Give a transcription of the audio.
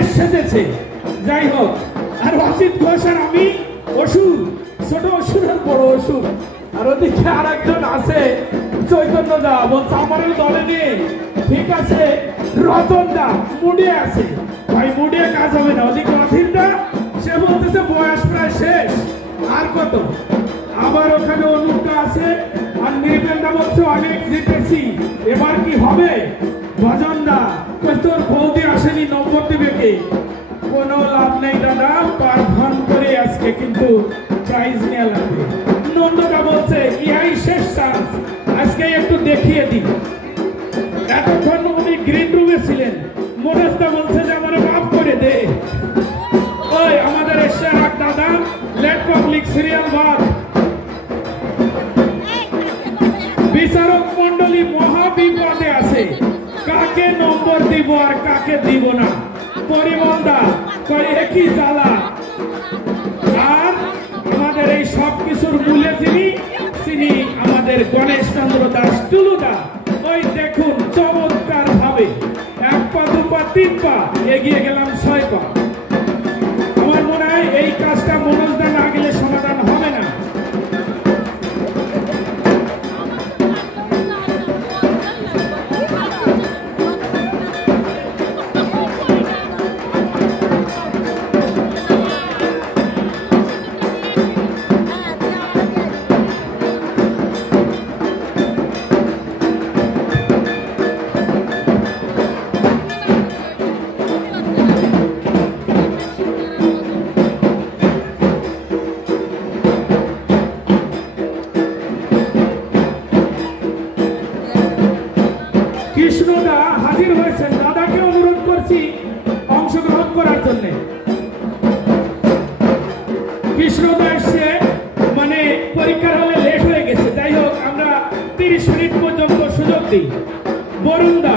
গণেশ সেজেছে। যাই হোক, আর অসিত ঘোষ আর আমি অসুর, ছোট অসুরের বড় অসুর। আর ওদিকে আর একজন আছে চৈতন্য দা, বলছে আমারও দলে নেই। ঠিক আছে, রতন দা মুডে আছে। ভাই মুডে কাজ হবে না। ওদিকে অধীর দা, সে বলতেছে বয়স প্রায় শেষ, আর কত। আবার ওখানে অনুপটা আছে, আর নির্বেন্দা বলছে অনেক জিতেছি, এবার কি হবে। ভজন দা তোর বৌদি আসেনি, নম্বর দেবে কে? কোনো লাভ নেই দাদা, পারফর্ম করে আজকে কিন্তু প্রাইজ নিয়ে লাগবে। নন্দদা বলছে ইহাই শেষ চান্স, আজকে একটু দেখিয়ে দিই। এতক্ষণ উনি গ্রিন রুমে ছিলেন। মনোজদা বলছে যে আমার মাফ করে দে। ওই আমাদের এশিয়ার এক দাদা, লেট পাবলিক সিরিয়াল বাদ। বিচারক মন্ডলী মহা বিপদে আছে, কাকে নম্বর দিব আর কাকে দিব না। পরিমলদা কয় একই জ্বালা। আর আমাদের এই সব কিছুর মূলে তিনি আমাদের গণেশ চন্দ্র দাস টুলুদা। ওই দেখুন চমৎকার ভাবে 1 পা 2 পা 3 পা এগিয়ে গেলাম 6 পা। আমার মনে হয় এই কাজটা মনোজদা না গেলে সমাধান হবে না। কৃষ্ণদা হাজির হয়েছেন, দাদাকে অনুরোধ করছি অংশগ্রহণ করার জন্য। কৃষ্ণদা এসছে, মানে পরীক্ষার হলে লেট হয়ে গেছে। যাই হোক, আমরা 30 মিনিট পর্যন্ত সুযোগ দিই। বরুণ দা